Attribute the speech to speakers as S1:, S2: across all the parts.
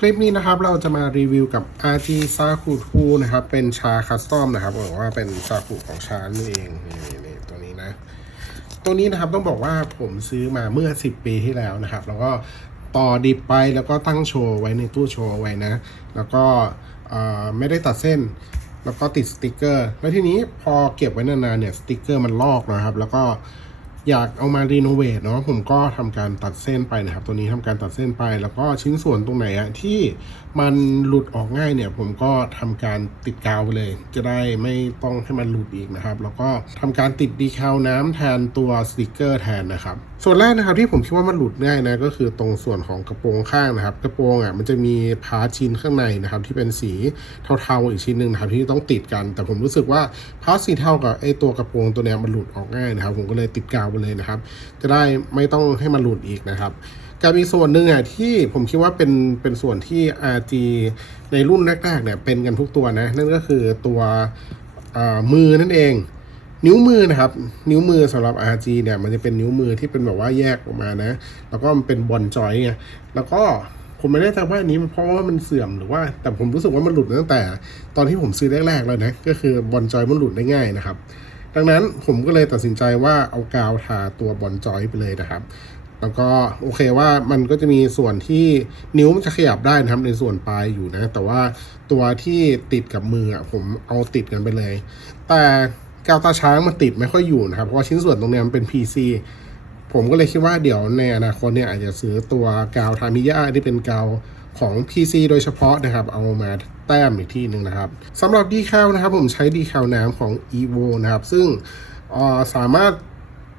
S1: คลิปนี้นะครับเราจะมารีวิวกับ RG s a k u 2นะครับ เป็นชาคัสตอมนะครับบอกว่าเป็นซากุของชานี่เองนี่นี่ตัวนี้นะ ตัวนี้นะครับต้องบอกว่าผมซื้อมาเมื่อ 10 ปีที่แล้วนะครับ แล้วก็ต่อดิบไปแล้วก็ตั้งโชว์ไว้ในตู้โชว์ไว้นะ แล้วก็ไม่ได้ตัดเส้น แล้วก็ติดสติกเกอร์ แล้วทีนี้พอเก็บไว้นานๆเนี่ยสติกเกอร์มันลอกนะครับ แล้วก็ อยากเอามารีโนเวทเนาะผมก็ทำการตัดเส้นไปนะครับ ตัวนี้ทำการตัดเส้นไป แล้วก็ชิ้นส่วนตรงไหนอะที่มันหลุดออกง่ายเนี่ย ผมก็ทำการติดกาวไปเลย จะได้ไม่ต้องให้มันหลุดอีกนะครับ แล้วก็ทำการติดดีคาวน้ำแทนตัวสติกเกอร์แทนนะครับส่วนแรกนะครับที่ผมคิดว่ามันหลุดง่ายนะก็คือตรงส่วนของกระโปรงข้างนะครับ กระโปรงอะมันจะมีพาร์ทชิ้นข้างในนะครับ ที่เป็นสีเทาๆอีกชิ้นหนึ่งนะครับที่ต้องติดกัน แต่ผมรู้สึกว่าพาร์ทสีเทากับไอตัวกระโปรงตัวนี้มันหลุดออกง่ายนะครับ ผมก็เลยติดกาวไปเลยนะครับ จะได้ไม่ต้องให้มันหลุดอีกนะครับกับอีกส่วนหนึ่งอะที่ผมคิดว่าเป็นเป็นส่วนที่ RG ในรุ่นแรกๆเนี่ยเป็นกันทุกตัวนะนั่นก็คือตัวมือนั่นเอง นิ้วมือนะครับ นิ้วมือสำหรับ RG เนี่ยมันจะเป็นนิ้วมือที่เป็นแบบว่าแยกออกมานะ แล้วก็มันเป็นบอลจอยไงแล้วก็ผมไม่แน่ใจว่าอันนี้มันเพราะว่ามันเสื่อมหรือว่า แต่ผมรู้สึกว่ามันหลุดตั้งแต่ ตอนที่ผมซื้อแรกๆแล้วนะก็คือบอลจอยมันหลุดได้ง่ายนะครับ ดังนั้นผมก็เลยตัดสินใจว่าเอากาวทาตัวบอลจอยไปเลยนะครับ แล้วก็โอเคว่ามันก็จะมีส่วนที่นิ้วมันจะขยับได้นะครับในส่วนปลายอยู่นะ แต่ว่าตัวที่ติดกับมืออะผมเอาติดกันไปเลย แต่ กาวตาช้างมันติดไม่ค่อยอยู่นะครับ เพราะชิ้นส่วนตรงนี้มันเป็น PC ผมก็เลยคิดว่าเดี๋ยวในอนาคตเนี่ยอาจจะซื้อตัวกาวทามิยาที่เป็นกาวของ PC โดยเฉพาะนะครับ เอามาแต้มอีกที่หนึ่งนะครับสำหรับดีแคลนะครับ ผมใช้ดีแคลน้ำของ evo นะครับ ซึ่งออสามารถ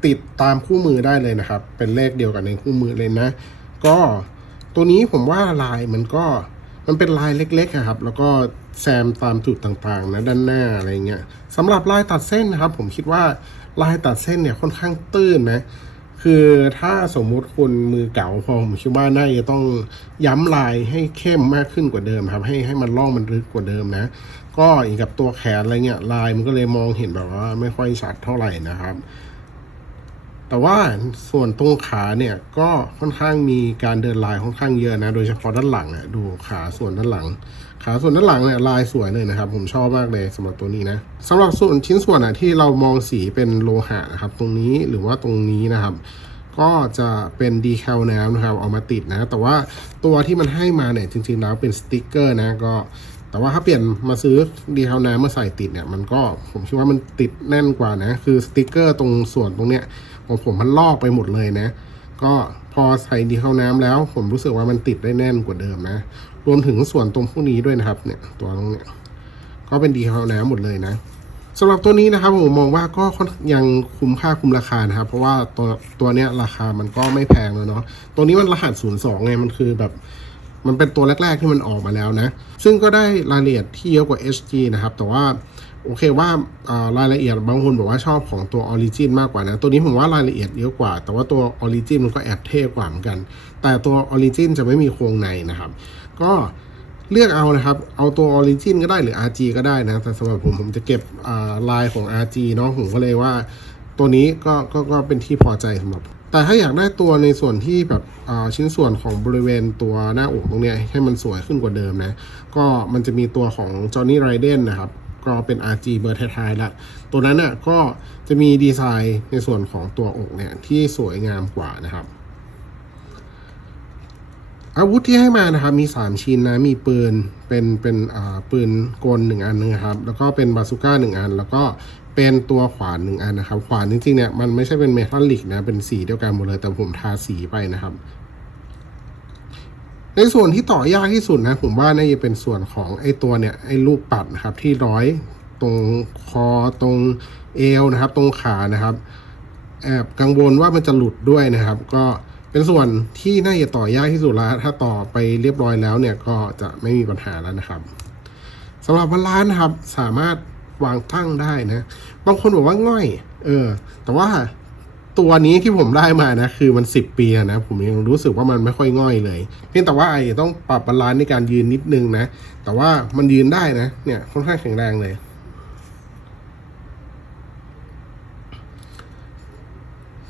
S1: ติดตามคู่มือได้เลยนะครับ เป็นเลขเดียวกันในคู่มือเลยนะ ก็ตัวนี้ผมว่าลายมันก็ มันเป็นลายเล็กๆครับ แล้วก็แซมตามจุดต่างๆนะด้านหน้าอะไรเงี้ยสำหรับลายตัดเส้นนะครับ ผมคิดว่าลายตัดเส้นเนี่ยค่อนข้างตื้นนะคือถ้าสมมุติคุณมือเก่าพอผมคิดว่าน่าจะต้องย้ำลายให้เข้มมากขึ้นกว่าเดิมครับ ให้ให้มันล่องมันลึกกว่าเดิมนะ ก็อีกกับตัวแขนอะไรเงี้ยลายมันก็เลยมองเห็นแบบว่าไม่ค่อยชัดเท่าไหร่นะครับ แต่ว่าส่วนตรงขาเนี่ยก็ค่อนข้างมีการเดินลายค่อนข้างเยอะนะ โดยเฉพาะด้านหลังอะดูขาส่วนด้านหลัง ขาส่วนด้านหลังเนี่ยลายสวยเลยนะครับ ผมชอบมากเลยสำหรับตัวนี้นะสำหรับส่วนชิ้นส่วนอะที่เรามองสีเป็นโลหะนะครับ ตรงนี้หรือว่าตรงนี้นะครับ ก็จะเป็นดีแคลน้ำนะครับเอามาติดนะ แต่ว่าตัวที่มันให้มาเนี่ยจริงๆแล้วเป็นสติกเกอร์นะก็แต่ว่าถ้าเปลี่ยนมาซื้อดีแคลน้ำมาใส่ติดเนี่ยมันก็ผมคิดว่ามันติดแน่นกว่านะ คือสติกเกอร์ตรงส่วนตรงเนี้ย ของผมมันลอกไปหมดเลยนะ ก็พอใส่ดีแคลน้ำแล้ว ผมรู้สึกว่ามันติดได้แน่นกว่าเดิมนะ รวมถึงส่วนตรงพวกนี้ด้วยนะครับ เนี่ยตัวตรงเนี้ยก็เป็นดีแคลน้ำหมดเลยนะสำหรับตัวนี้นะครับผมมองว่าก็ยังคุ้มค่าคุ้มราคานะครับ เพราะว่าตัวตัวเนี้ยราคามันก็ไม่แพงแล้วเนาะตัวนี้มันรหัส 02 ไงมันคือแบบมันเป็นตัวแรก ๆ ที่มันออกมาแล้วนะ ซึ่งก็ได้รายละเอียดที่เยอะกว่า HG นะครับ แต่ว่า โอเคว่ารายละเอียดบางคนบอกว่าชอบของตัว Origin มากกว่านะ ตัวนี้ผมว่ารายละเอียดเยอะกว่า แต่ว่าตัว Origin มันก็แอบเท่กว่าเหมือนกัน แต่ตัว Origin จะไม่มีโครงในนะครับ ก็เลือกเอานะครับ เอาตัว Origin ก็ได้หรือ RG ก็ได้นะ แต่สำหรับผมผมจะเก็บลายของ RG เนาะผมก็เลยว่า ตัวนี้ก็ก็ก็เป็นที่พอใจสำหรับ แต่ถ้าอยากได้ตัวในส่วนที่แบบชิ้นส่วนของบริเวณตัวหน้าอกตรงเนี้ยให้มันสวยขึ้นกว่าเดิมนะ ก็มันจะมีตัวของ Johnny Raiden นะครับ ก็เป็น RG เบอร์ท้ายๆแล้วตัวนั้นน่ะก็จะมีดีไซน์ในส่วนของตัวอกเนี่ยที่สวยงามกว่านะครับ อาวุธที่ให้มานะครับมี 3 ชิ้นนะ มีปืนเป็นเป็นอ่าปืนกลหนึ่งอันนะครับ แล้วก็เป็นบาซูก้าหนึ่งอัน แล้วก็เป็นตัวขวานหนึ่งอันนะครับ ขวานจริงๆเนี่ยมันไม่ใช่เป็นเมทัลลิกนะ เป็นสีเดียวกันหมดเลยแต่ผมทาสีไปนะครับ ในส่วนที่ต่อยากที่สุดนะผมว่าน่าจะเป็นส่วนของไอ้ตัวเนี่ยไอ้ลูกปัดนะครับที่ร้อยตรงคอตรงเอวนะครับ ตรงขานะครับ แอบกังวลว่ามันจะหลุดด้วยนะครับ ก็เป็นส่วนที่น่าจะต่อยากที่สุดแล้ว ถ้าต่อไปเรียบร้อยแล้วเนี่ยก็จะไม่มีปัญหาแล้วนะครับสำหรับบาลานนะครับสามารถวางตั้งได้นะ บางคนบอกว่าง่อย เออ แต่ว่า ตัวนี้ที่ผมได้มานะ คือมันสิบปีนะ ผมยังรู้สึกว่ามันไม่ค่อยง่อยเลย เพียงแต่ว่าไอ้ต้องปรับบาลานซ์ในการยืนนิดนึงนะ แต่ว่ามันยืนได้นะ เนี่ยค่อนข้างแข็งแรงเลย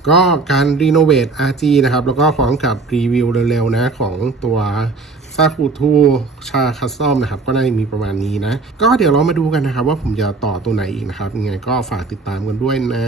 S1: ก็การรีโนเวท RG นะครับ แล้วก็พร้อมกับรีวิวเร็วๆนะของตัว s าคูทูชาคัสตอมนะครับ ก็ได้มีประมาณนี้นะ ก็เดี๋ยวเรามาดูกันนะครับ ว่าผมจะต่อตัวไหนอีกนะครับยังไงก็ฝากติดตามกันด้วยนะ